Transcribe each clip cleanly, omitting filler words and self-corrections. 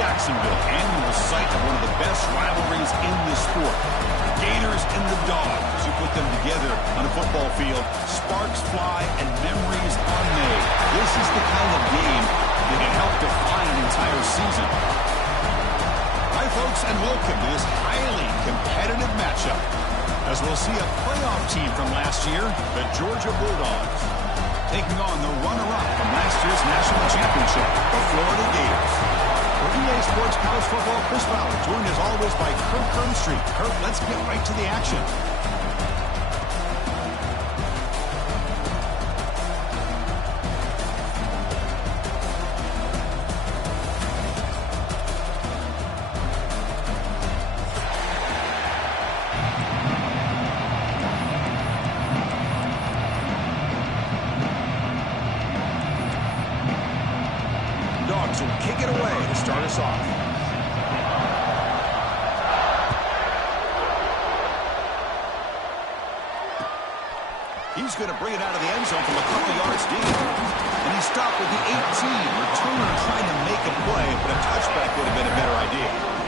Jacksonville, annual site of one of the best rivalries in the sport. The Gators and the Dogs. As you put them together on a football field, sparks fly and memories are made. This is the kind of game that can help define an entire season. Hi, folks, and welcome to this highly competitive matchup, as we'll see a playoff team from last year, the Georgia Bulldogs, taking on the runner-up from last year's national championship, the Florida Gators. For EA Sports College Football, Chris Fowler, joined as always by Kirk Hermstreet. Kirk, let's get right to the action. Dogs will kick it away to start us off. He's going to bring it out of the end zone from a couple yards deep. And he stopped with the 18. Returner trying to make a play, but a touchback would have been a better idea.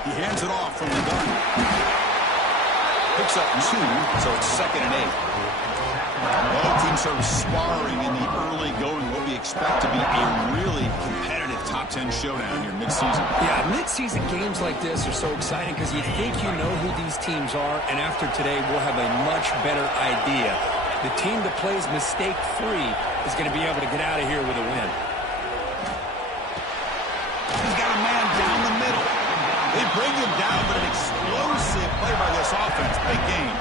He hands it off from the gun. Picks up 2, so it's 2nd and 8. Both teams are sparring in the early going. What we expect to be a really competitive top 10 showdown here mid-season. Yeah, mid-season games like this are so exciting because you think you know who these teams are, and after today we'll have a much better idea. The team that plays mistake-free is going to be able to get out of here with a win. He's got a man down the middle. They bring him down, but an explosive play by this offense. Big game.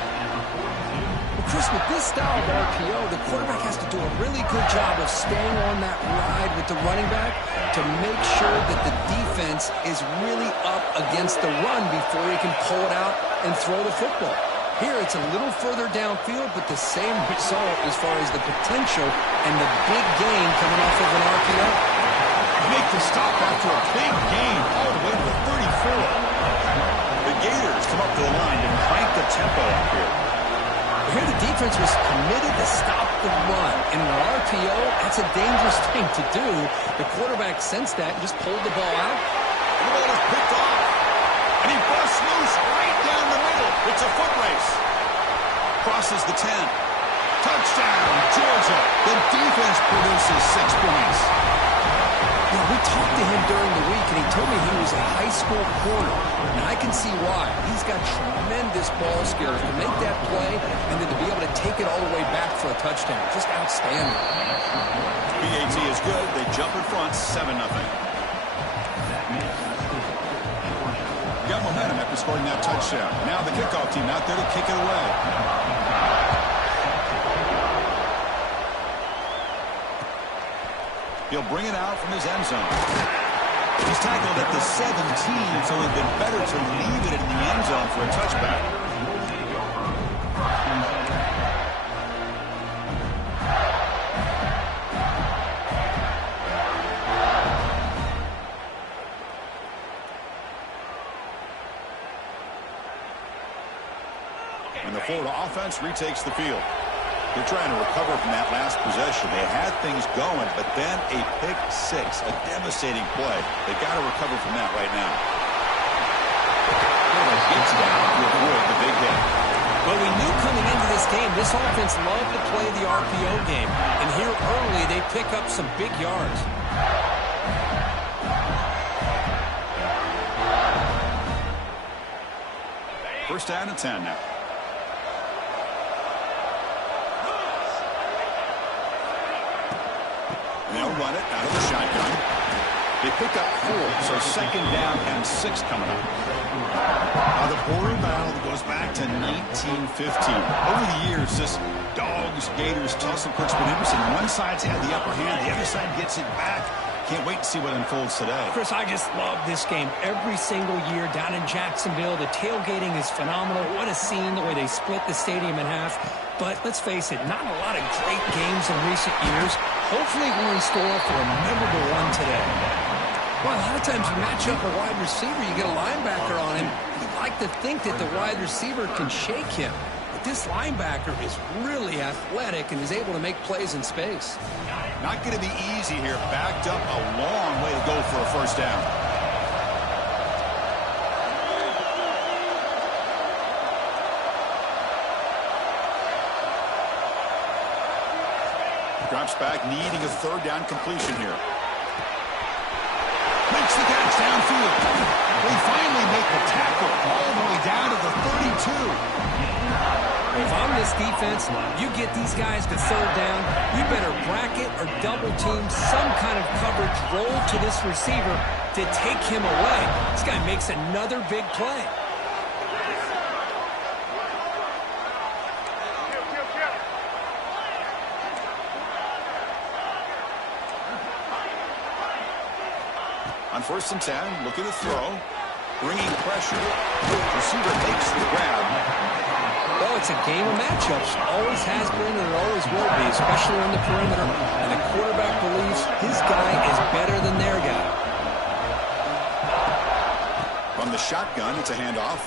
Well, Chris, with this style of RPO, the quarterback has to do a really good job of staying on that ride with the running back to make sure that the defense is really up against the run before he can pull it out and throw the football. Here, it's a little further downfield, but the same result as far as the potential and the big gain coming off of an RPO. Make the stop after a big game all the way to the 34. The Gators come up to the line and crank the tempo up here. Here the defense was committed to stop the run. In an RPO, that's a dangerous thing to do. The quarterback sensed that and just pulled the ball out. And the ball is picked off. And he busts loose right down the middle. It's a foot race. Crosses the 10. Touchdown, Georgia. The defense produces 6 points. Yeah, we talked to him during the week, and he told me he was a high school corner. And I can see why. He's got tremendous ball skills to make that play and then to be able to take it all the way back for a touchdown. Just outstanding. PAT is good. They jump in front, 7-0. Got momentum after scoring that touchdown. Now the kickoff team out there to kick it away. He'll bring it out from his end zone. He's tackled at the 17, so it would have been better to leave it in the end zone for a touchback. And the Florida offense retakes the field. They're trying to recover from that last possession. They had things going, but then a pick 6, a devastating play. They got to recover from that right now. Gets down to avoid the big hit. Well, we knew coming into this game, this offense loved to play the RPO game. And here early, they pick up some big yards. First down and 10 now. They'll run it out of the shotgun. They pick up 4, so 2nd down and 6 coming up. Now the border battle goes back to 1915. Over the years, this Dogs-Gators tussle, Coach Van Emerson, one side's had the upper hand, the other side gets it back. Can't wait to see what unfolds today. Chris, I just love this game. Every single year down in Jacksonville, the tailgating is phenomenal. What a scene, the way they split the stadium in half. But let's face it, not a lot of great games in recent years. Hopefully we're in store for a memorable one today. Well, a lot of times you match up a wide receiver, you get a linebacker on him. You'd like to think that the wide receiver can shake him. But this linebacker is really athletic and is able to make plays in space. Not going to be easy here. Backed up a long way to go for a first down. Drops back, needing a third down completion here. Makes the catch downfield. They finally make the tackle all the way down to the 32. If I'm this defense, you get these guys to third down, you better bracket or double team some kind of coverage roll to this receiver to take him away. This guy makes another big play. On 1st and 10, looking to throw, bringing pressure. Receiver makes the grab. Well, it's a game of matchups. Always has been and it always will be, especially on the perimeter. And the quarterback believes his guy is better than their guy. From the shotgun, it's a handoff.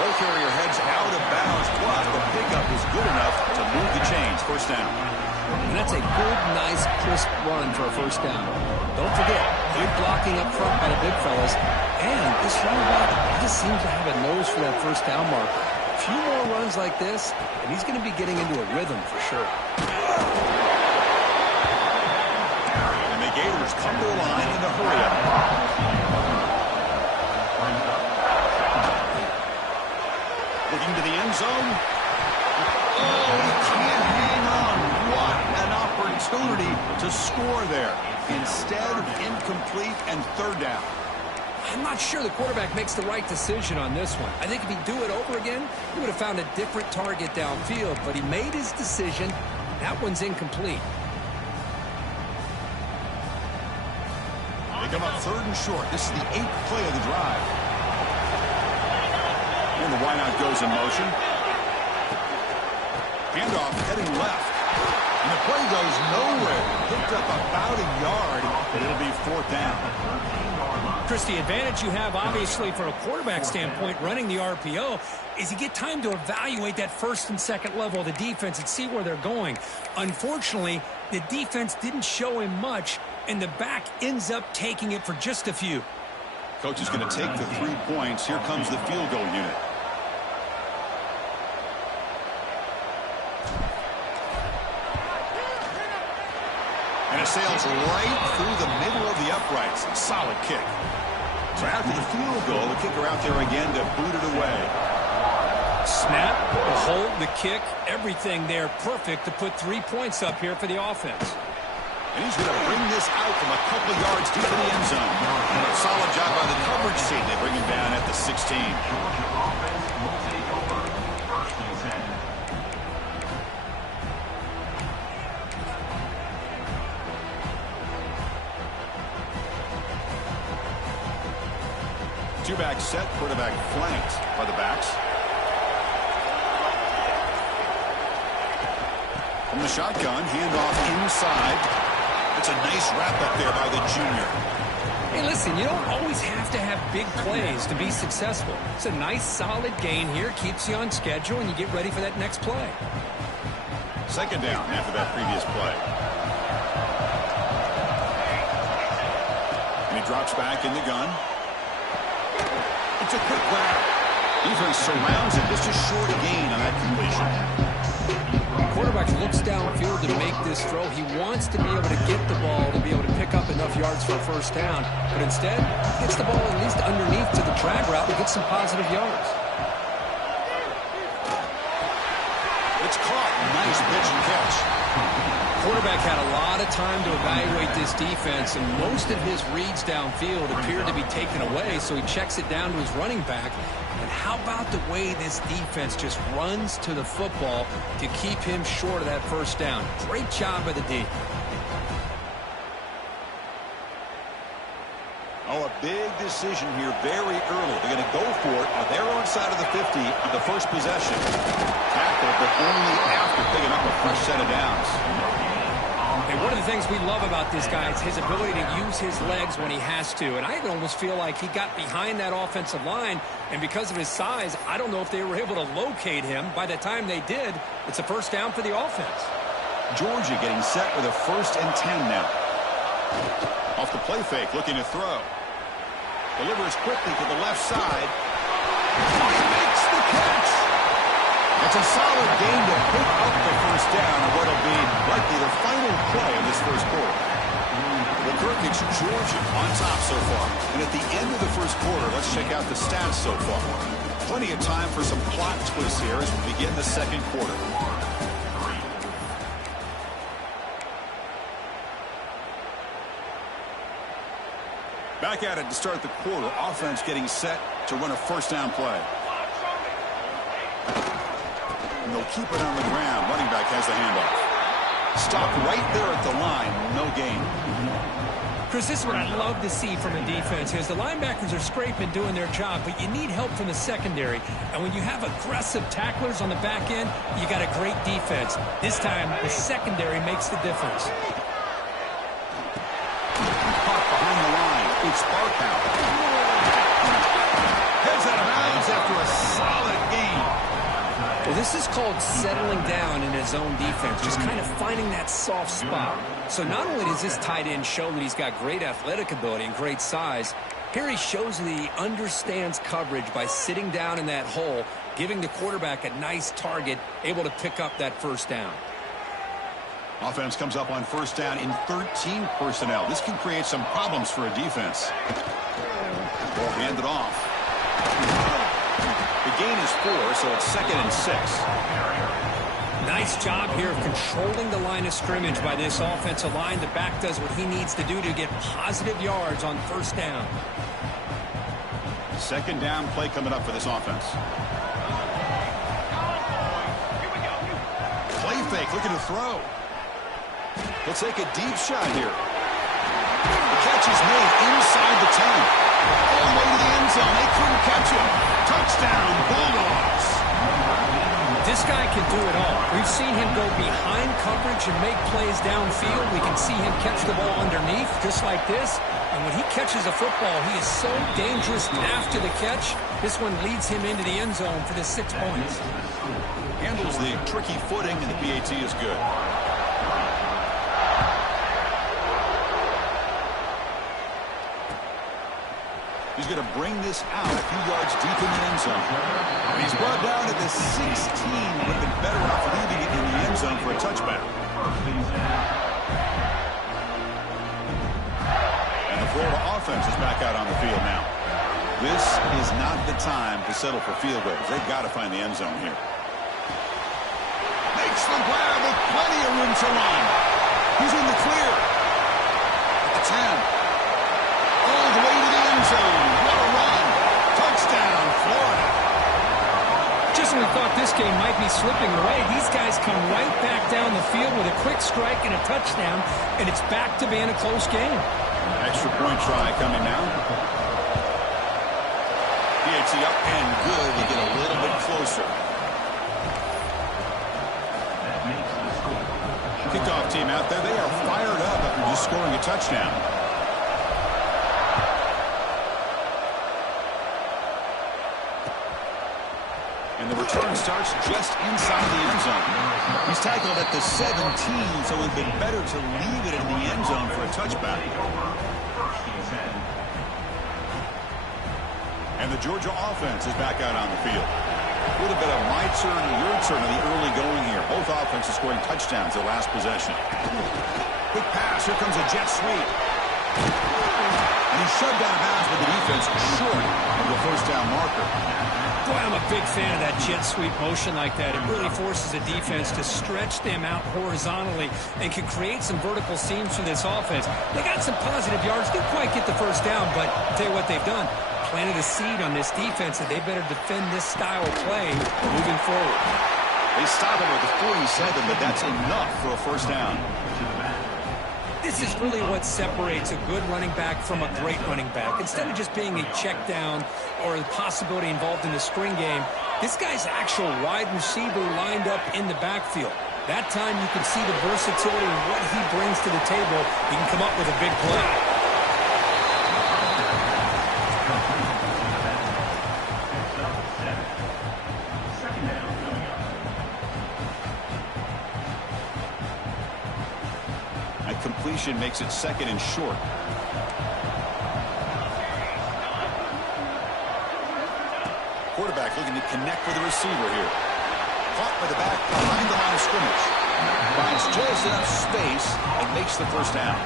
Ball carrier heads out of bounds, but the pickup is good enough to move the chains. First down. And that's a good, nice, crisp run for a first down. Don't forget, good blocking up front by the big fellas. And this running back just seems to have a nose for that first down marker. A few more runs like this, and he's going to be getting into a rhythm for sure. And the Gators come to the line in a hurry-up. Looking to the end zone. Oh, he can't hang on. What an opportunity to score there. Instead, incomplete and third down. I'm not sure the quarterback makes the right decision on this one. I think if he'd do it over again, he would have found a different target downfield, but he made his decision. That one's incomplete. They come up 3rd and short. This is the 8th play of the drive. And the wideout goes in motion. Handoff heading left. And the play goes nowhere. Picked up about a yard, but it'll be 4th down. Chris, the advantage you have, obviously, from a quarterback standpoint, running the RPO, is you get time to evaluate that 1st and 2nd level of the defense and see where they're going. Unfortunately, the defense didn't show him much, and the back ends up taking it for just a few. Coach is going to take the 3 points. Here comes the field goal unit. And it sails right through the middle of the uprights. Solid kick. So after the field goal, the kicker out there again to boot it away. Snap, the hold, the kick, everything there perfect to put 3 points up here for the offense. And he's going to bring this out from a couple of yards deep in the end zone. And a solid job by the coverage team. They bring him down at the 16. Two-back set, quarterback flanked by the backs. From the shotgun, handoff inside. It's a nice wrap up there by the junior. Hey, listen, you don't always have to have big plays to be successful. It's a nice, solid gain here, keeps you on schedule, and you get ready for that next play. 2nd down after that previous play. And he drops back in the gun. It's a quick grab. Defense surrounds it. Just a short gain on that completion. The quarterback looks downfield to make this throw. He wants to be able to get the ball to be able to pick up enough yards for a first down. But instead, gets the ball at least underneath to the drag route and gets some positive yards. It's caught. Nice pitch and catch. Quarterback had a lot of time to evaluate this defense, and most of his reads downfield appeared to be taken away, so he checks it down to his running back. And how about the way this defense just runs to the football to keep him short of that first down? Great job by the D. decision here very early. They're going to go for it on their own side of the 50 on the first possession. Tackle, but only after picking up a fresh set of downs. And one of the things we love about this guy is his ability to use his legs when he has to. And I almost feel like he got behind that offensive line, and because of his size, I don't know if they were able to locate him. By the time they did, it's a first down for the offense. Georgia getting set with a 1st and 10 now. Off the play fake, looking to throw. Delivers quickly to the left side. He makes the catch. It's a solid gain to pick up the first down on what will be likely the final play of this first quarter. Well, Kirk, it's Georgia on top so far. And at the end of the first quarter, let's check out the stats so far. Plenty of time for some plot twists here as we begin the second quarter. Back at it to start the quarter. Offense getting set to run a first down play. And they'll keep it on the ground. Running back has the handoff. Stop right there at the line. No gain. Chris, this is what I love to see from a defense is the linebackers are scraping, doing their job, but you need help from the secondary. And when you have aggressive tacklers on the back end, you got a great defense. This time, the secondary makes the difference. Caught behind the line. It's Barkow. Heads out of bounds after a solid gain. Well, this is called settling down in his own defense, just kind of finding that soft spot. So not only does this tight end show that he's got great athletic ability and great size, here he shows that he understands coverage by sitting down in that hole, giving the quarterback a nice target, able to pick up that first down. Offense comes up on first down in 13 personnel. This can create some problems for a defense. Ball handed off. The gain is 4, so it's 2nd and 6. Nice job here of controlling the line of scrimmage by this offensive line. The back does what he needs to do to get positive yards on first down. Second down play coming up for this offense. Play fake, looking to throw. He'll take a deep shot here. The catch is made inside the 10. All the way to the end zone. They couldn't catch him. Touchdown, Bulldogs. This guy can do it all. We've seen him go behind coverage and make plays downfield. We can see him catch the ball underneath, just like this. And when he catches a football, he is so dangerous after the catch. This one leads him into the end zone for the 6 points. Handles the tricky footing, and the PAT is good. He's going to bring this out a few yards deep in the end zone. And he's brought down at the 16. Would have been better off leaving it in the end zone for a touchback. And the Florida offense is back out on the field now. This is not the time to settle for field goals. They've got to find the end zone here. Makes the grab with plenty of room to run. He's in the clear. At the 10. All the way to the end zone. What a run. Touchdown, Florida. Just when we thought this game might be slipping away, these guys come right back down the field with a quick strike and a touchdown, and it's back to being a close game. Extra point try coming now. PAT up and good to get a little bit closer. Kickoff team out there. They are fired up after just scoring a touchdown. And the return starts just inside the end zone. He's tackled at the 17, so it would have been better to leave it in the end zone for a touchback. And the Georgia offense is back out on the field. A little bit of my turn, your turn in the early going here. Both offenses scoring touchdowns their last possession. Quick pass. Here comes a jet sweep. And he's shoved out of bounds with the defense short of the first down marker. Boy, I'm a big fan of that jet sweep motion like that. It really forces a defense to stretch them out horizontally and can create some vertical seams for this offense. They got some positive yards. Didn't quite get the first down, but I'll tell you what they've done. Planted a seed on this defense, and they better defend this style of play moving forward. They stop him with the 47, but that's enough for a first down. This is really what separates a good running back from a great running back. Instead of just being a check down or the possibility involved in the screen game, this guy's actual wide receiver lined up in the backfield. That time you can see the versatility and what he brings to the table. He can come up with a big play. Completion makes it 2nd and short. Quarterback looking to connect with the receiver here. Caught by the back behind the line of scrimmage. Finds just enough space and makes the first down.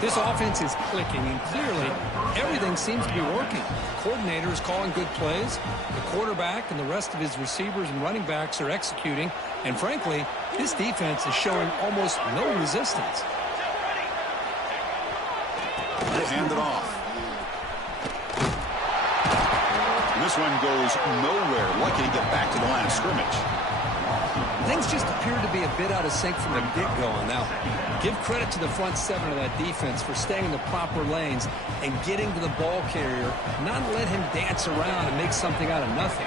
This offense is clicking, and clearly everything seems to be working. The coordinator is calling good plays. The quarterback and the rest of his receivers and running backs are executing. And frankly, this defense is showing almost no resistance. Hand it off. This one goes nowhere. Lucky to get back to the line of scrimmage. Things just appear to be a bit out of sync from the get-go on now. Give credit to the front 7 of that defense for staying in the proper lanes and getting to the ball carrier, not let him dance around and make something out of nothing.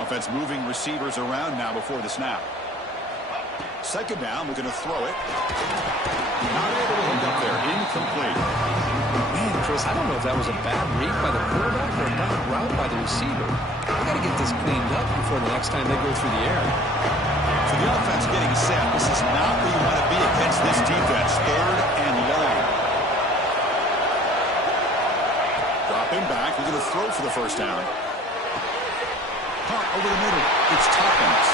Offense moving receivers around now before the snap. 2nd down, we're going to throw it. Not able to hook up there. Incomplete. Man, Chris, I don't know if that was a bad read by the quarterback or a bad route by the receiver. We got to get this cleaned up before the next time they go through the air. For the offense getting set, this is not where you want to be against this defense. 3rd and long. Dropping back, we're going to throw for the first down. Caught over the middle. It's Toppins.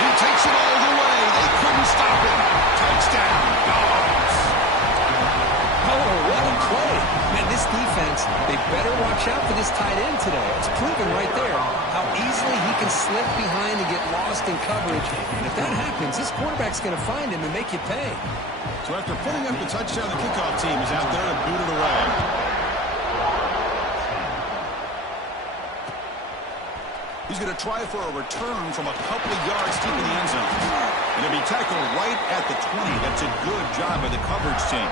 He takes it all the way. They couldn't stop him. Touchdown, Dogs. Oh, what a play. Man, this defense, they better watch out for this tight end today. It's proven right there how easily he can slip behind and get lost in coverage. And if that happens, this quarterback's going to find him and make you pay. So after putting up the touchdown, the kickoff team is out there to boot it away. He's going to try for a return from a couple of yards deep in the end zone. And he'll be tackled right at the 20. That's a good job by the coverage team.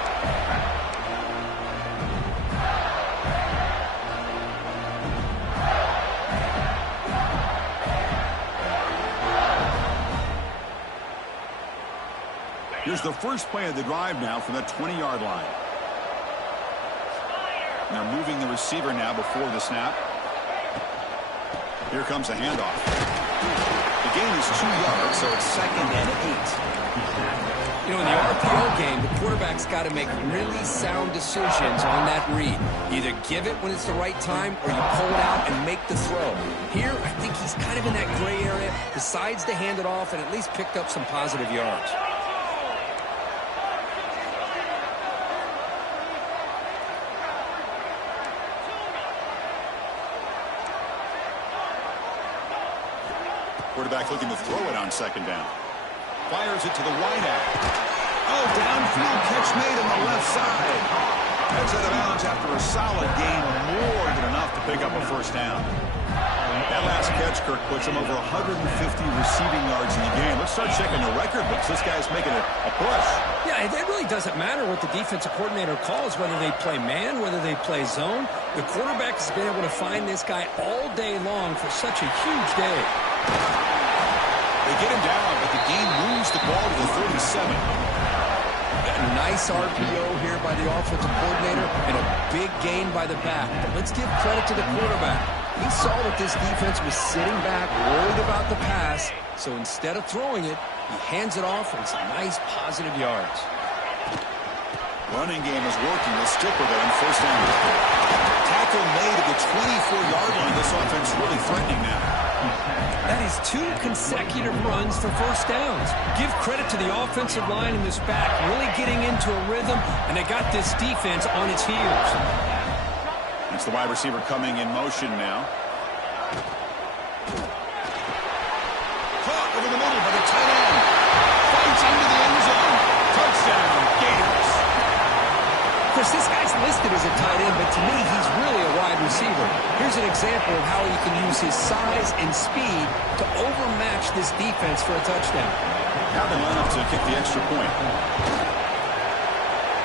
Here's the first play of the drive now from that 20-yard line. And they're moving the receiver now before the snap. Here comes a handoff. The gain is 2 yards, so it's 2nd and 8. You know, in the RPO game, the quarterback's got to make really sound decisions on that read. Either give it when it's the right time or you pull it out and make the throw. Here, I think he's kind of in that gray area, decides to hand it off and at least picked up some positive yards. Quarterback looking to throw it on 2nd down. Fires it to the wideout. Oh, downfield catch made on the left side. Heads out of bounds after a solid gain, more than enough to pick up a first down. That last catch, Kirk, puts him over 150 receiving yards in the game. Let's start checking the record books. This guy's making a push. Yeah, it really doesn't matter what the defensive coordinator calls, whether they play man, whether they play zone. The quarterback has been able to find this guy all day long for such a huge day. They get him down, but the game moves the ball to the 37. A nice RPO here by the offensive coordinator and a big gain by the back. But let's give credit to the quarterback. He saw that this defense was sitting back, worried about the pass, so instead of throwing it, he hands it off and some nice positive yards. Running game is working. They'll stick with it on first down. Tackle made at the 24-yard line. This offense really threatening now. That is 2 consecutive runs for first downs. Give credit to the offensive line in this back, really getting into a rhythm, and they got this defense on its heels. It's the wide receiver coming in motion now. Caught over the middle by the tight end. Fights into the end zone. Touchdown, Gators. Of course, this guy's listed as a tight end, but to me, he's really a wide receiver. receiver. Here's an example of how he can use his size and speed to overmatch this defense for a touchdown. Now they line up to kick the extra point.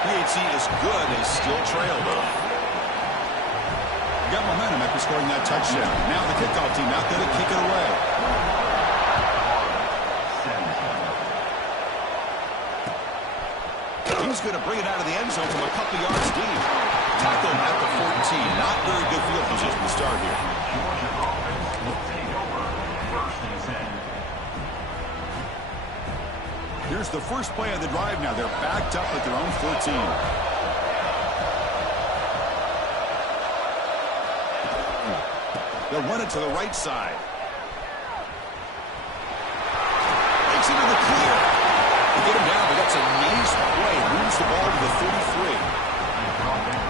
PAT is good. They still trail, though. Got momentum after scoring that touchdown. Now the kickoff team out there to kick it away. He's going to bring it out of the end zone from a couple yards deep. Tackled at the 14. Not very good field position to start here. Here's the first play of the drive now. They're backed up at their own 14. They'll run it to the right side. Takes it to the clear. They get him down, but that's a nice play. Moves the ball to the 33.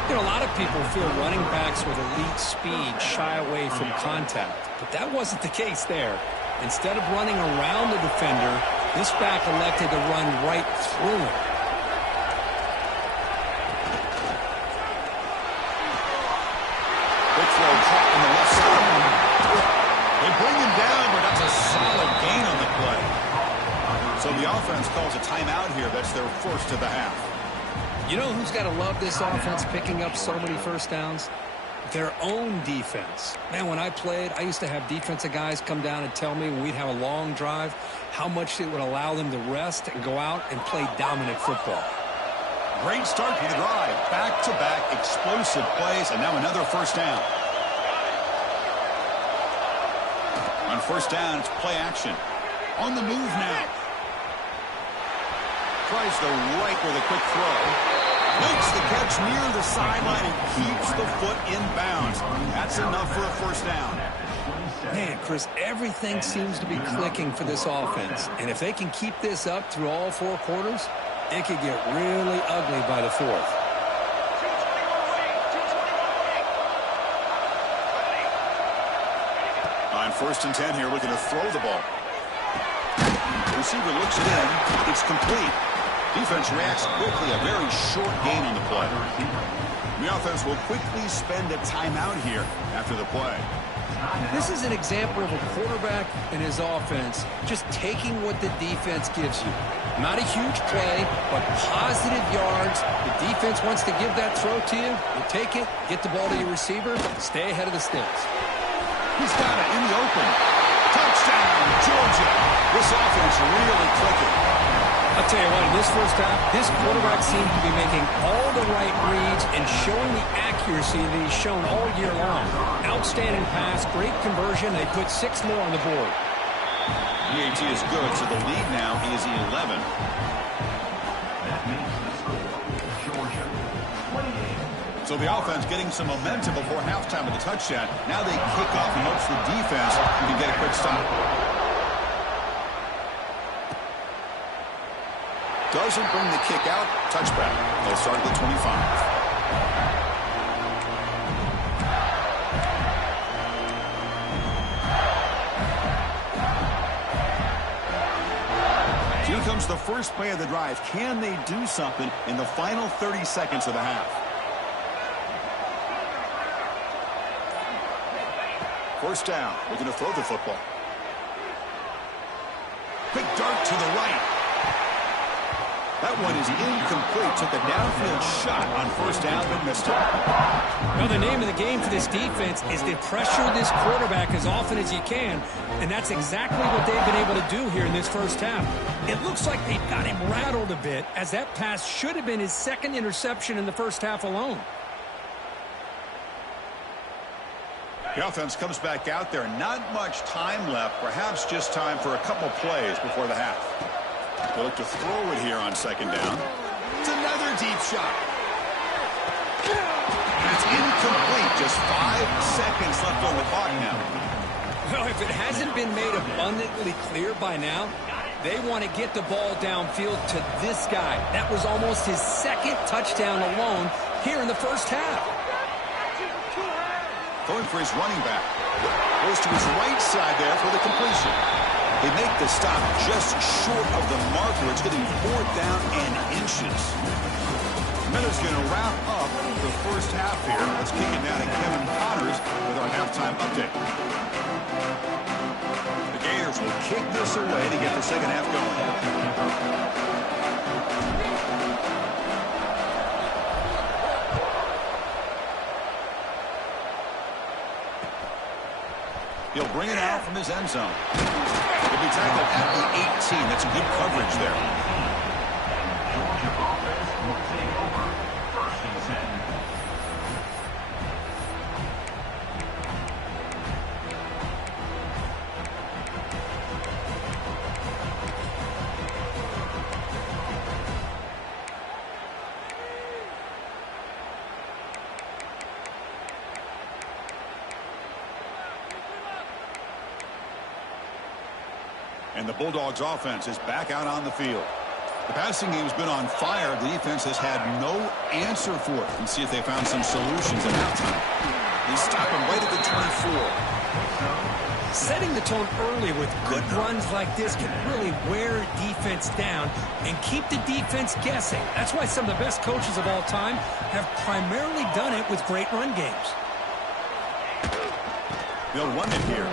You know, a lot of people feel running backs with elite speed shy away from contact, but that wasn't the case there. Instead of running around the defender, this back elected to run right through him. Big throw caught on the left side. They bring him down, but that's a solid gain on the play. So the offense calls a timeout here. That's their first of the half. You know who's got to love this offense picking up so many first downs? Their own defense. Man, when I played, I used to have defensive guys come down and tell me when we'd have a long drive how much it would allow them to rest and go out and play dominant football. Great start to the drive. Back-to-back explosive plays, and now another first down. On first down, it's play action. On the move now. Tries the right with a quick throw. Makes the catch near the sideline and keeps the foot in bounds. That's enough for a first down. Man, Chris, everything seems to be clicking for this offense. And if they can keep this up through all four quarters, it could get really ugly by the fourth. On first and 10 here, looking to throw the ball. The receiver looks it in. It's complete. Defense reacts quickly. A very short gain on the play. The offense will quickly spend a timeout here after the play. This is an example of a quarterback and his offense just taking what the defense gives you. Not a huge play, but positive yards. The defense wants to give that throw to you. You take it, get the ball to your receiver, stay ahead of the sticks. He's got it in the open. Touchdown, Georgia. This offense really clicking. I'll tell you what, in this first half, this quarterback seems to be making all the right reads and showing the accuracy that he's shown all year long. Outstanding pass, great conversion. They put 6 more on the board. PAT is good, so the lead now is 11. So the offense getting some momentum before halftime with the touchdown. Now they kick off and hopes the defense can get a quick stop. Doesn't bring the kick out. Touchback. They'll start at the 25. Here comes the first play of the drive. Can they do something in the final 30 seconds of the half? First down. We're going to throw the football. Quick dart to the right. That one is incomplete. Took a downfield shot on first down, but missed it. Well, the name of the game for this defense is to pressure this quarterback as often as you can, and that's exactly what they've been able to do here in this first half. It looks like they've got him rattled a bit, as that pass should have been his second interception in the first half alone. The offense comes back out there. Not much time left. Perhaps just time for a couple plays before the half. They look to throw it here on second down. It's another deep shot. And it's incomplete. Just 5 seconds left on the clock now. Well, if it hasn't been made abundantly clear by now, they want to get the ball downfield to this guy. That was almost his second touchdown alone here in the first half. Going for his running back. Goes to his right side there for the completion. They make the stop just short of the marker. It's getting 4th down and inches. Miller's going to wrap up the first half here. Let's kick it down to Kevin Connors with our halftime update. The Gators will kick this away to get the second half going. He'll bring it out from his end zone. He'll be tackled at the 18. That's good coverage there. And the Bulldogs offense is back out on the field. The passing game's been on fire. The defense has had no answer for it. And see if they found some solutions at halftime. They stop him right at the 24. Setting the tone early with good runs like this can really wear defense down and keep the defense guessing. That's why some of the best coaches of all time have primarily done it with great run games. They'll run it here.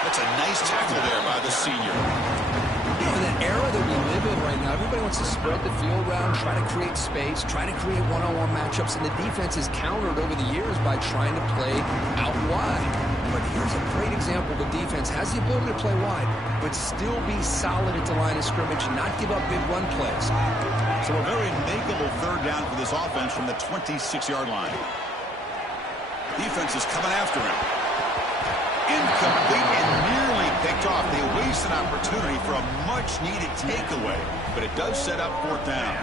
That's a nice tackle there by the senior. You know, in the era that we live in right now, everybody wants to spread the field around, try to create space, try to create one-on-one matchups, and the defense is countered over the years by trying to play out wide. But here's a great example of a defense has the ability to play wide, but still be solid at the line of scrimmage and not give up big run plays. So a very makeable third down for this offense from the 26-yard line. Defense is coming after him. Incomplete and nearly picked off. They waste an opportunity for a much-needed takeaway, but it does set up fourth down.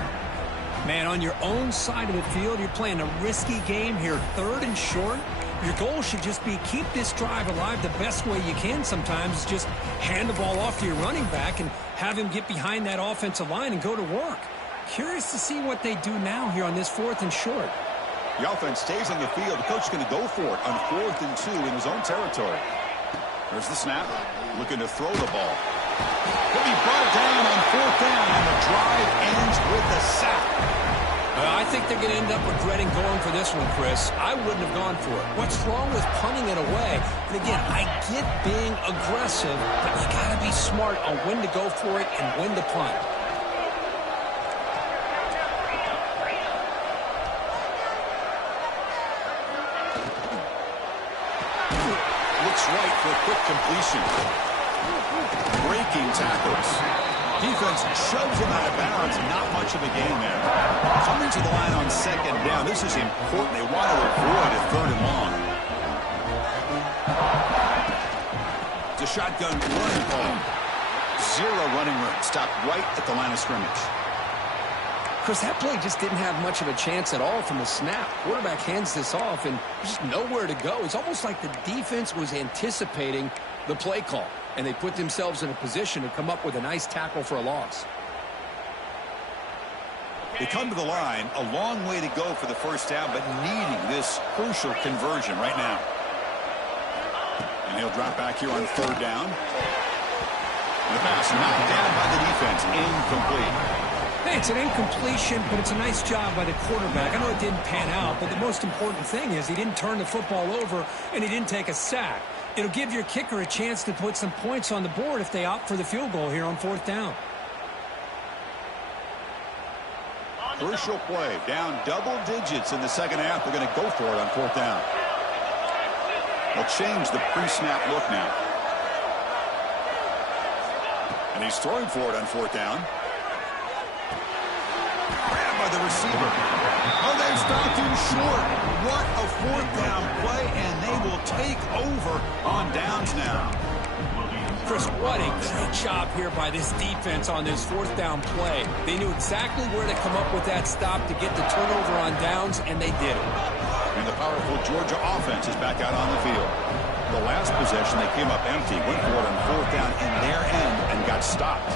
Man, on your own side of the field, you're playing a risky game here, third and short. Your goal should just be keep this drive alive the best way you can sometimes. Just hand the ball off to your running back and have him get behind that offensive line and go to work. Curious to see what they do now here on this fourth and short. The offense stays on the field. The coach is going to go for it on 4th and 2 in his own territory. There's the snap. Looking to throw the ball. He'll be brought down on 4th down, and the drive ends with the sack. I think they're going to end up regretting going for this one, Chris. I wouldn't have gone for it. What's wrong with punting it away? And again, I get being aggressive, but you got to be smart on when to go for it and when to punt. Right for a quick completion. Breaking tackles. Defense shoves him out of bounds. Not much of a gain there. Coming to the line on 2nd down. This is important. They want to avoid a 3rd and long. It's a shotgun running call. 0 running room. Stopped right at the line of scrimmage. Chris, that play just didn't have much of a chance at all from the snap. Quarterback hands this off, and there's just nowhere to go. It's almost like the defense was anticipating the play call, and they put themselves in a position to come up with a nice tackle for a loss. They come to the line, a long way to go for the first down, but needing this crucial conversion right now. And he'll drop back here on 3rd down. And the pass knocked down by the defense, incomplete. Hey, it's an incompletion, but it's a nice job by the quarterback. I know it didn't pan out, but the most important thing is he didn't turn the football over and he didn't take a sack. It'll give your kicker a chance to put some points on the board if they opt for the field goal here on 4th down. Crucial play. Down double digits in the second half. They're going to go for it on 4th down. They'll change the pre-snap look now. And he's throwing for it on 4th down. Grabbed by the receiver. Oh, they've stopped him short. What a 4th down play, and they will take over on downs now. Chris, what a great job here by this defense on this 4th down play. They knew exactly where to come up with that stop to get the turnover on downs, and they did it. And the powerful Georgia offense is back out on the field. The last possession, they came up empty, went for it on 4th down in their end, and got stopped.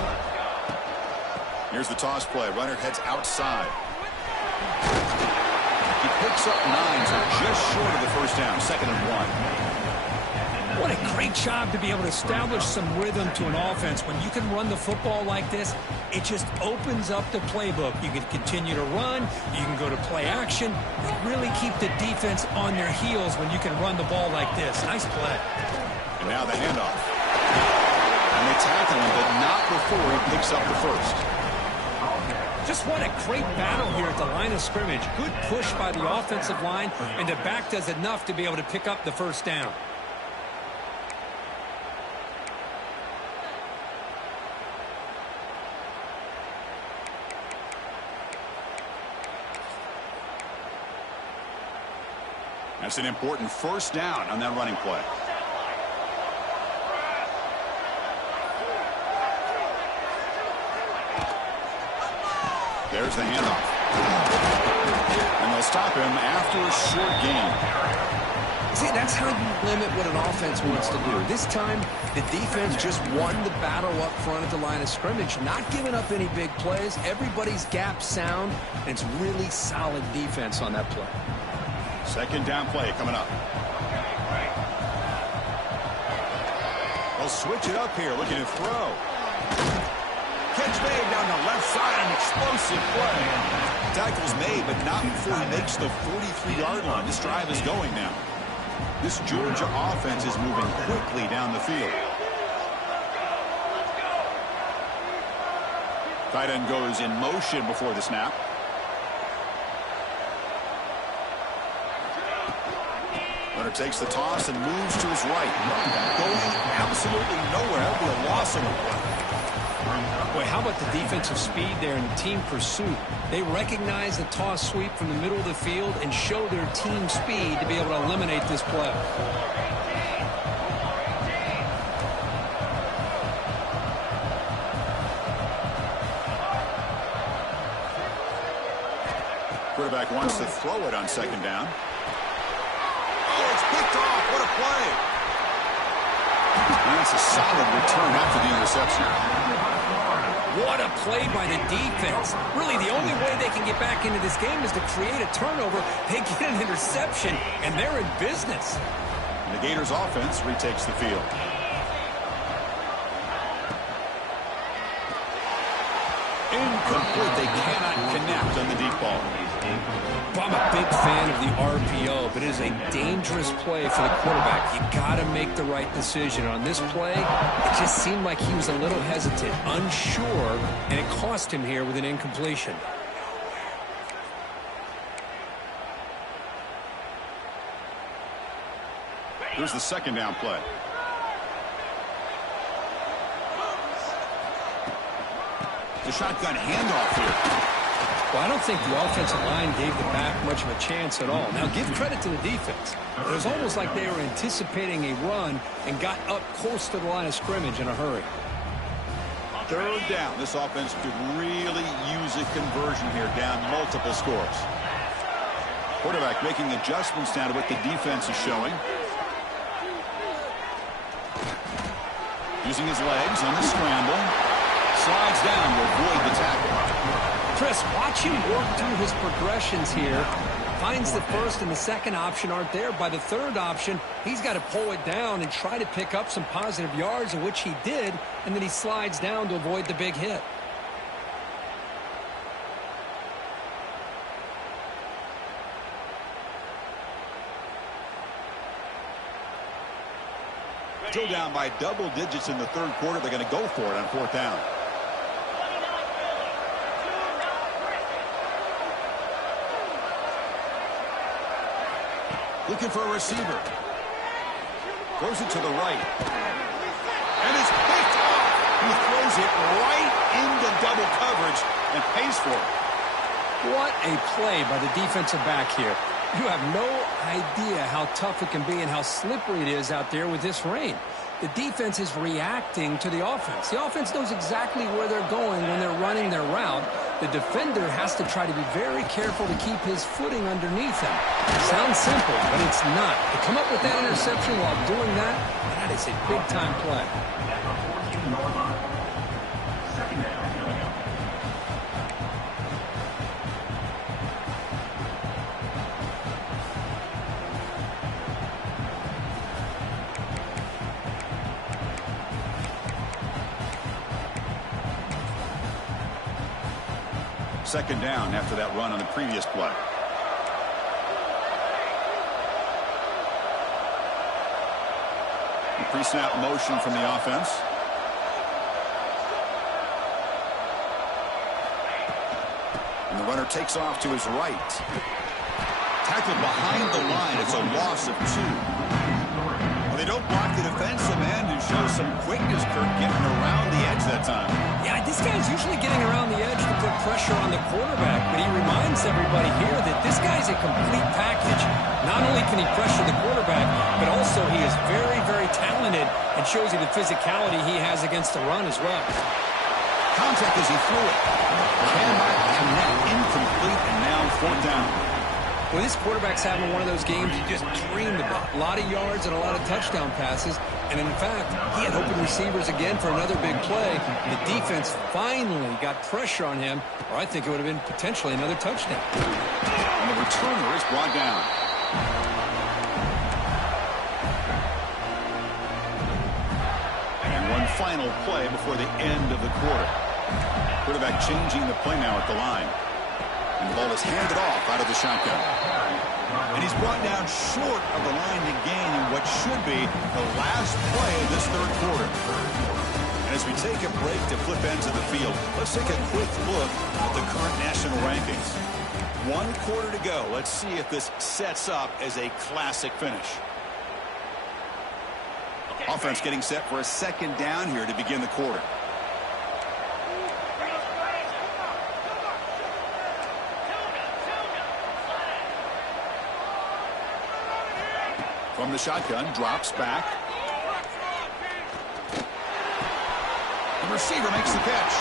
Here's the toss play. Runner heads outside. He picks up 9, so just short of the first down, 2nd and 1. What a great job to be able to establish some rhythm to an offense. When you can run the football like this, it just opens up the playbook. You can continue to run. You can go to play action. Really keep the defense on their heels when you can run the ball like this. Nice play. And now the handoff. And they tackle him, but not before he picks up the first. Just what a great battle here at the line of scrimmage. Good push by the offensive line, and the back does enough to be able to pick up the first down. That's an important first down on that running play. There's the handoff. And they'll stop him after a short gain. See, that's how you limit what an offense wants to do. This time, the defense just won the battle up front at the line of scrimmage, not giving up any big plays. Everybody's gap sound, and it's really solid defense on that play. Second down play coming up. They'll switch it up here, looking to throw. Catch made down the left side, an explosive play. Tackle's made, but not before he makes the 43-yard line. This drive is going now. This Georgia offense is moving quickly down the field. Tight end goes in motion before the snap. Runner takes the toss and moves to his right. Going absolutely nowhere. That'll be a loss on the play. Boy, how about the defensive speed there in team pursuit? They recognize the toss sweep from the middle of the field and show their team speed to be able to eliminate this play. Quarterback wants to throw it on second down. Oh, it's picked off. What a play. And that's a solid return after the interception. What a play by the defense. Really, the only way they can get back into this game is to create a turnover. They get an interception, and they're in business. And the Gators offense retakes the field. Incomplete. They cannot connect on the deep ball. Well, I'm a big fan of the RPO, but it is a dangerous play for the quarterback. You got to make the right decision. On this play, it just seemed like he was a little hesitant, unsure, and it cost him here with an incompletion. Here's the second down play. The shotgun handoff here. Well, I don't think the offensive line gave the back much of a chance at all. Now, give credit to the defense. It was almost like they were anticipating a run and got up close to the line of scrimmage in a hurry. Third down. This offense could really use a conversion here, down multiple scores. Quarterback making adjustments down to what the defense is showing. Using his legs on the scramble. Slides down to avoid the tackle. Chris, watch him work through his progressions here. Finds the first and the second option aren't there. By the third option, he's got to pull it down and try to pick up some positive yards, in which he did, and then he slides down to avoid the big hit. Still down by double digits in the third quarter. They're going to go for it on fourth down. Looking for a receiver. Throws it to the right. And it's picked off. He throws it right into double coverage and pays for it. What a play by the defensive back here. You have no idea how tough it can be and how slippery it is out there with this rain. The defense is reacting to the offense. The offense knows exactly where they're going when they're running their route. The defender has to try to be very careful to keep his footing underneath him. It sounds simple, but it's not. To come up with that interception while doing that, that is a big-time play. second down after that run on the previous play. Pre-snap motion from the offense. And the runner takes off to his right. Tackled behind the line. It's a loss of 2. Well, they don't block the defensive end and show some quickness, Kirk, getting around the edge that time. Yeah, this guy's usually getting around the edge to put pressure on the quarterback, but he reminds everybody here that this guy's a complete package. Not only can he pressure the quarterback, but also he is very, very talented and shows you the physicality he has against the run as well. Contact as he threw it. Cannot connect. Incomplete, and now 4th down. Well, this quarterback's having one of those games you just dreamed about. A lot of yards and a lot of touchdown passes. And in fact, he had open receivers again for another big play. The defense finally got pressure on him, or I think it would have been potentially another touchdown. And the returner is brought down. And one final play before the end of the quarter. Quarterback changing the play now at the line. And the ball is handed off out of the shotgun. And he's brought down short of the line to gain in what should be the last play of this 3rd quarter. And as we take a break to flip ends of the field, let's take a quick look at the current national rankings. 1 quarter to go. Let's see if this sets up as a classic finish. Offense getting set for a 2nd down here to begin the quarter. From the shotgun, drops back. The receiver makes the catch.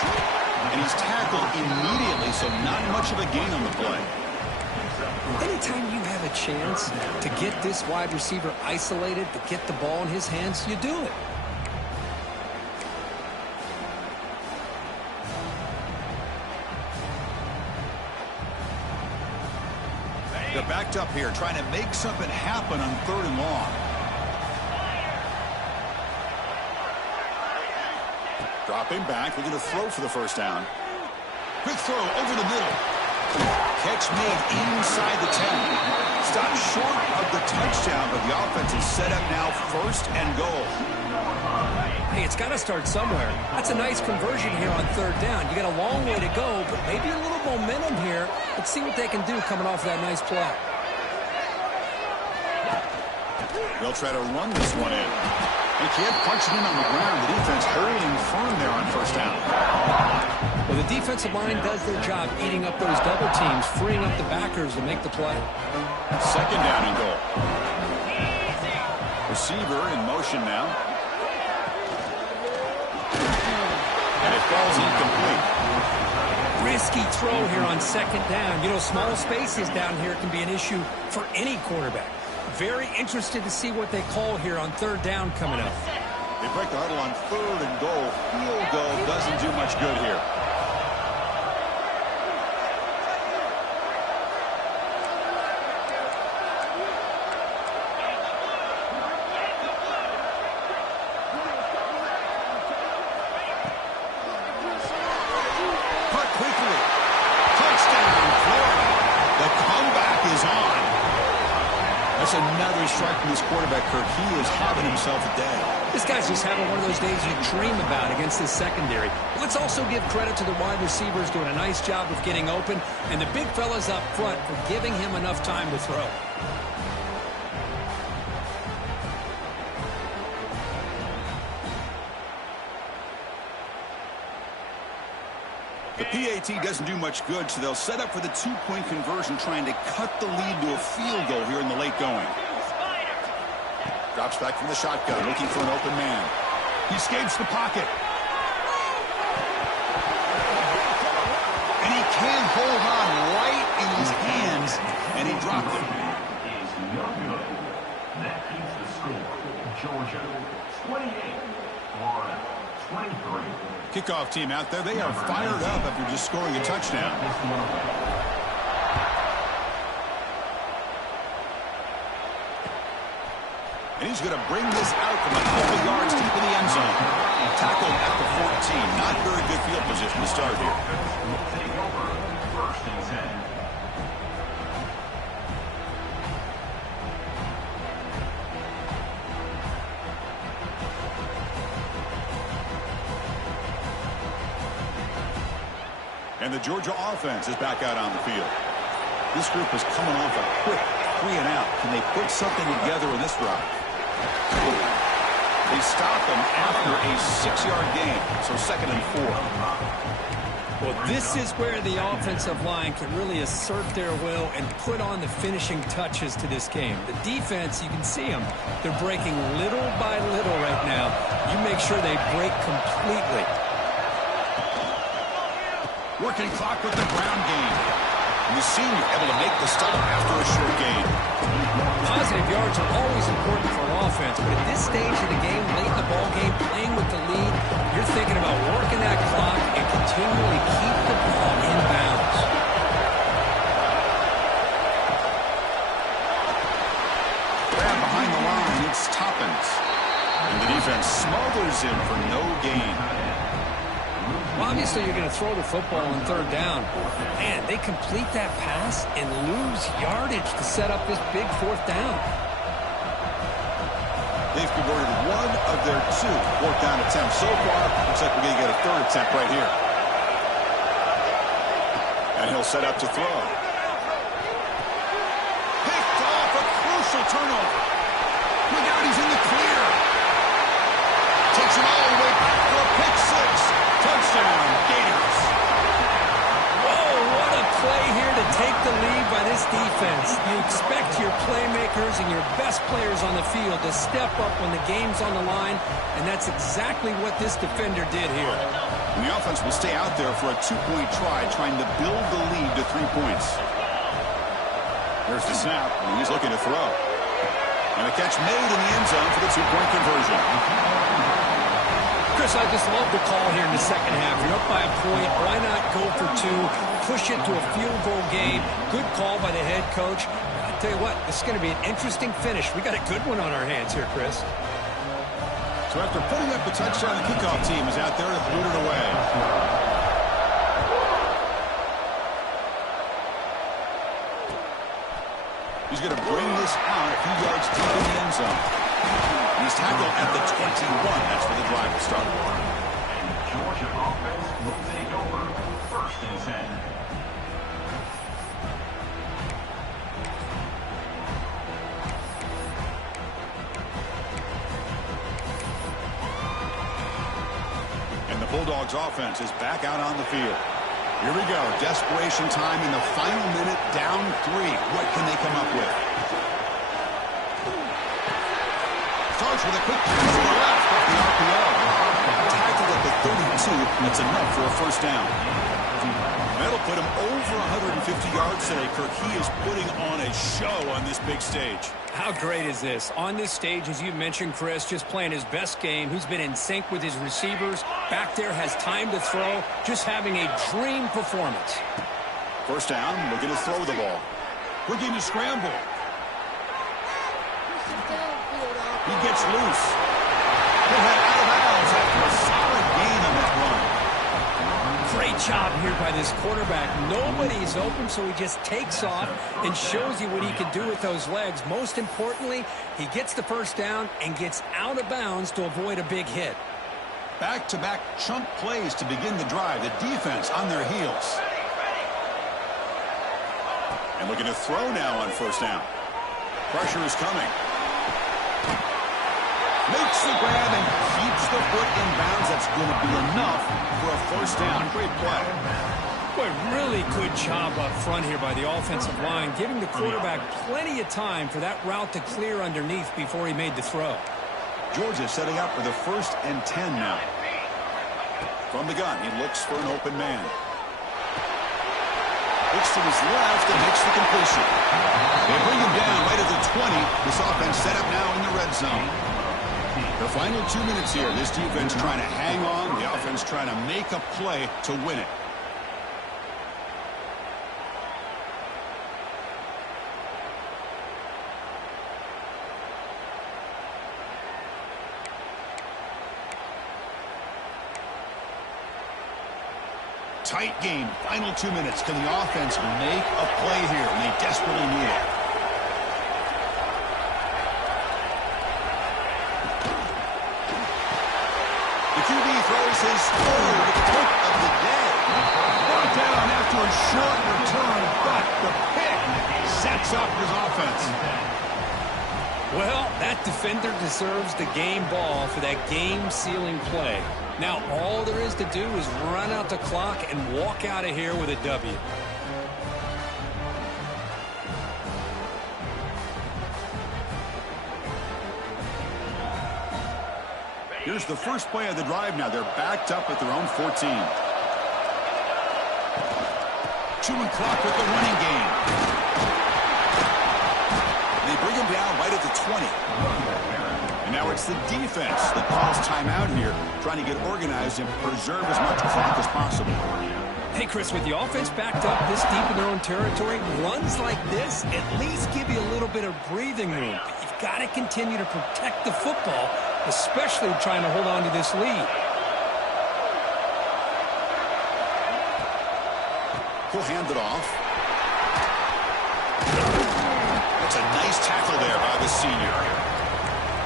And he's tackled immediately, so not much of a gain on the play. Anytime you have a chance to get this wide receiver isolated, to get the ball in his hands, you do it. They're backed up here, trying to make something happen on 3rd and long. Dropping back, looking to throw for the 1st down. Quick throw over the middle. Catch made inside the 10. Stopped short of the touchdown, but the offense is set up now 1st and goal. Hey, it's got to start somewhere. That's a nice conversion here on 3rd down. You got a long way to go, but maybe a little momentum here. Let's see what they can do coming off that nice play. They'll try to run this one in. They can't punch it in on the ground. The defense holding firm there on 1st down. Well, the defensive line does their job eating up those double teams, freeing up the backers to make the play. 2nd down and goal. Receiver in motion now. And it falls incomplete. Risky throw here on 2nd down. You know, small spaces down here can be an issue for any quarterback. Very interested to see what they call here on 3rd down coming up. They break the huddle on 3rd and goal. Field goal doesn't do much good here. Another strike from this quarterback, Kirk. He is having himself a day. This guy's just having one of those days you dream about against this secondary. Let's also give credit to the wide receivers doing a nice job of getting open, and the big fellas up front for giving him enough time to throw. The PAT doesn't do much good, so they'll set up for the 2-point conversion, trying to cut the lead to a field goal here in the late going. Drops back from the shotgun, looking for an open man. He escapes the pocket. And he can't hold on right in his hands, and he dropped it. That keeps the score. Georgia 28, Florida 23. Kickoff team out there, they are fired up after just scoring a touchdown. And he's going to bring this out from a couple yards deep in the end zone. Tackled at the 14. Not very good field position to start here. 10. And the Georgia offense is back out on the field. This group is coming off a quick 3 and out. Can they put something together in this drive? They stop them after a 6-yard gain, so 2nd and 4. Well, this is where the offensive line can really assert their will and put on the finishing touches to this game. The defense, you can see them. They're breaking little by little right now. You make sure they break completely. Working clock with the ground game. And the senior able to make the stop after a short gain. Positive yards are always important for an offense, but at this stage of the game, late in the ball game, playing with the lead, you're thinking about working that clock and continually keep the ball in bounds. Grab behind the line, it's Toppins. And the defense smothers him for no gain. Well, obviously, you're going to throw the football on 3rd down. Man, they complete that pass and lose yardage to set up this big 4th down. They've converted 1 of their 2 4th down attempts so far. Looks like we're going to get a 3rd attempt right here. And he'll set up to throw. Picked off a crucial turnover. Look out, he's in the clear. Takes it all the way back for a pick 6. Touchdown, Gators. Whoa, what a play here to take the lead by this defense. You expect your playmakers and your best players on the field to step up when the game's on the line, and that's exactly what this defender did here. And the offense will stay out there for a 2-point try, trying to build the lead to 3 points. There's the snap, and he's looking to throw. And a catch made in the end zone for the 2-point conversion. Chris, I just love the call here in the 2nd half. You're up by a point. Why not go for 2? Push it to a field goal game. Good call by the head coach. I'll tell you what, this is going to be an interesting finish. We got a good one on our hands here, Chris. So after putting up the touchdown, the kickoff team is out there to boot it away. He's going to bring this out a few yards deep in the end zone. He's tackled at the 21. That's where the drive will start. And the Georgia offense will take over 1st and 10. And the Bulldogs offense is back out on the field. Here we go. Desperation time in the final minute, down 3. What can they come up with? Starts with a quick pass to the left off the RPO. Tackled at the 32. That's enough for a 1st down. That'll put him over 150 yards today, Kirk. He is putting on a show on this big stage. How great is this? On this stage, as you mentioned, Chris, just playing his best game. He's been in sync with his receivers. Back there, has time to throw. Just having a dream performance. 1st down, looking to throw the ball. Looking to scramble. He gets loose. He'll head out of bounds after a solid gain on that run. Great job here by this quarterback. Nobody's open, so he just takes off and shows you what he can do with those legs. Most importantly, he gets the 1st down and gets out of bounds to avoid a big hit. Back-to-back chunk plays to begin the drive. The defense on their heels. And looking to throw now on 1st down. Pressure is coming. Makes the grab and keeps the foot in bounds. That's going to be enough for a 1st down. Great play. Boy, really good job up front here by the offensive line, giving the quarterback plenty of time for that route to clear underneath before he made the throw. Georgia setting up for the 1st and 10 now. From the gun, he looks for an open man. Looks to his left and makes the completion. They bring him down right at the 20. This offense set up now in the red zone. The final 2 minutes here. This defense trying to hang on. The offense trying to make a play to win it. Tight game. Final 2 minutes. Can the offense make a play here? And they desperately need it. The QB throws his third pick of the day. Brought down after a short return, but the pick sets up his offense. Well, that defender deserves the game ball for that game-sealing play. Now, all there is to do is run out the clock and walk out of here with a W. Here's the first play of the drive now. They're backed up at their own 14. Chewing clock with the running game. They bring him down right at the 20. And now it's the defense that calls timeout here, trying to get organized and preserve as much clock as possible. Hey, Chris, with the offense backed up this deep in their own territory, runs like this at least give you a little bit of breathing room. You've got to continue to protect the football, especially trying to hold on to this lead. He'll hand it off. That's a nice tackle there by the senior.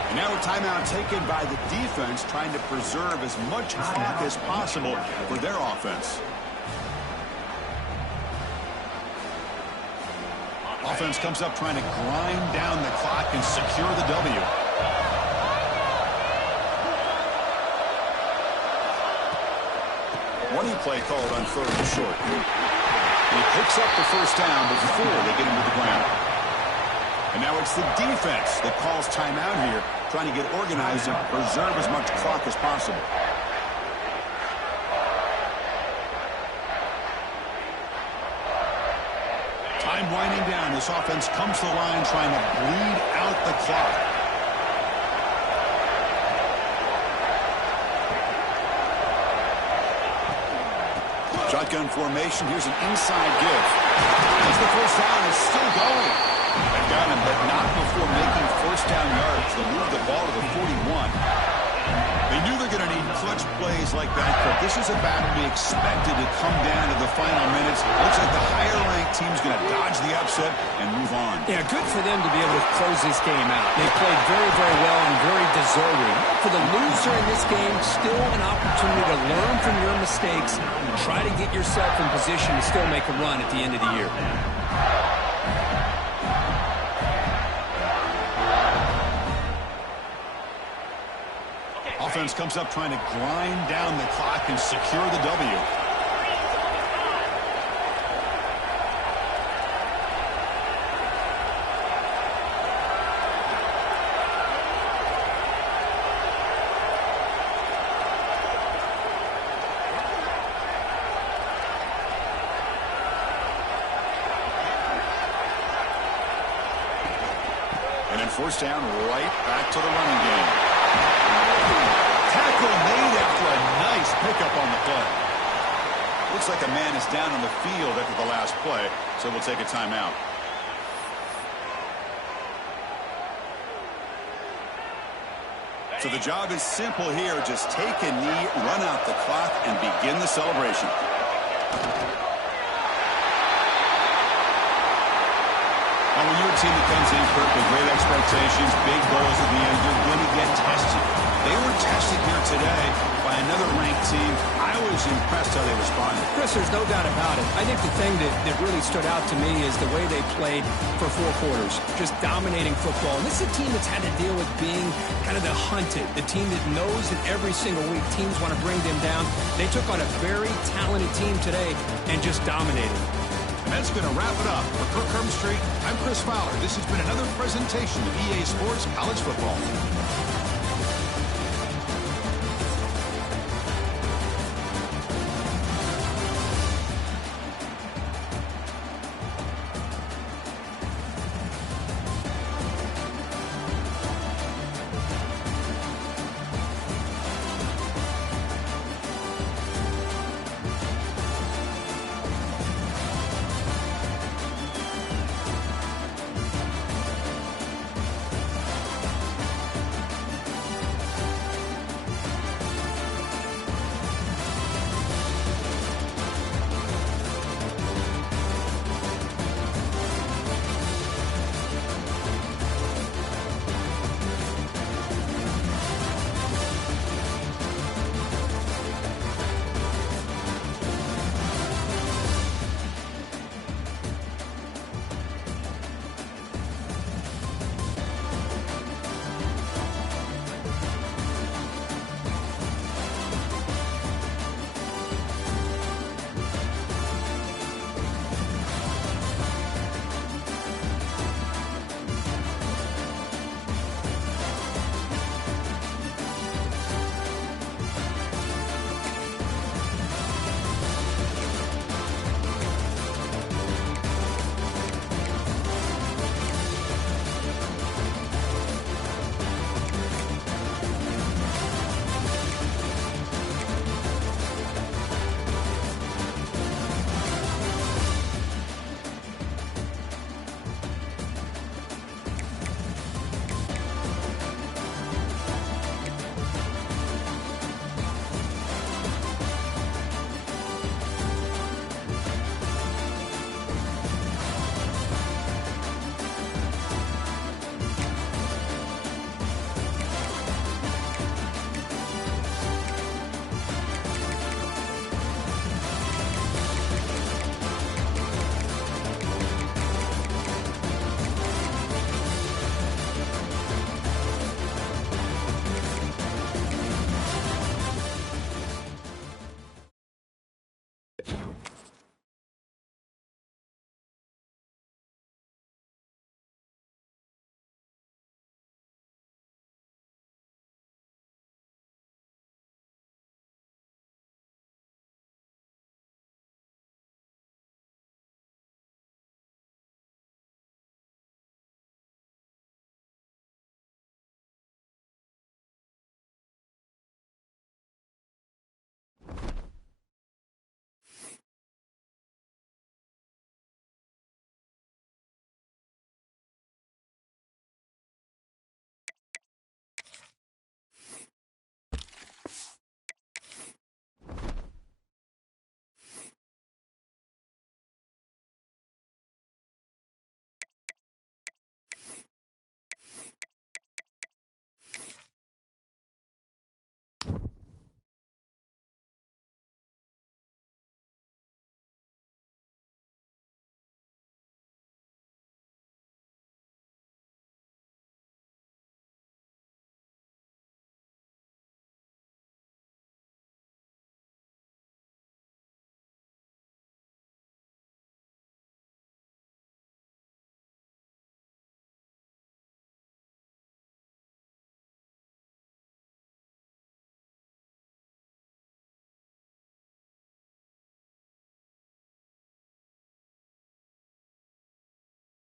And now a timeout taken by the defense, trying to preserve as much clock as possible for their offense. Offense comes up trying to grind down the clock and secure the W. Running play called on 3rd and short. And he picks up the first down before they get him to the ground. And now it's the defense that calls timeout here, trying to get organized and preserve as much clock as possible. Time winding down. This offense comes to the line trying to bleed out the clock. Shotgun formation. Here's an inside give. As the first down is still going. They got him, but not before making first down yards. They'll move the ball to the 41. They knew they're going to need clutch plays like that, but this is a battle we expected to come down to the final minutes. Looks like the higher-ranked team's going to dodge the upset and move on. Yeah, good for them to be able to close this game out. They played very, very well and very deserving. For the loser in this game, still an opportunity to learn from your mistakes and try to get yourself in position to still make a run at the end of the year. Offense comes up trying to grind down the clock and secure the W. And then first down, right back to the running game. Tackle made after a nice pickup on the play. Looks like a man is down on the field after the last play, so we'll take a timeout. So the job is simple here. Just take a knee, run out the clock, and begin the celebration. Well, when you're a team that comes in, Kirk, with great expectations, big goals at the end, you're going to get tested. They were tested here today by another ranked team. I was impressed how they responded. Chris, there's no doubt about it. I think the thing that really stood out to me is the way they played for 4 quarters, just dominating football. And this is a team that's had to deal with being kind of the hunted, the team that knows that every single week teams want to bring them down. They took on a very talented team today and just dominated. And that's going to wrap it up. For Kirk Street, I'm Chris Fowler. This has been another presentation of EA Sports College Football.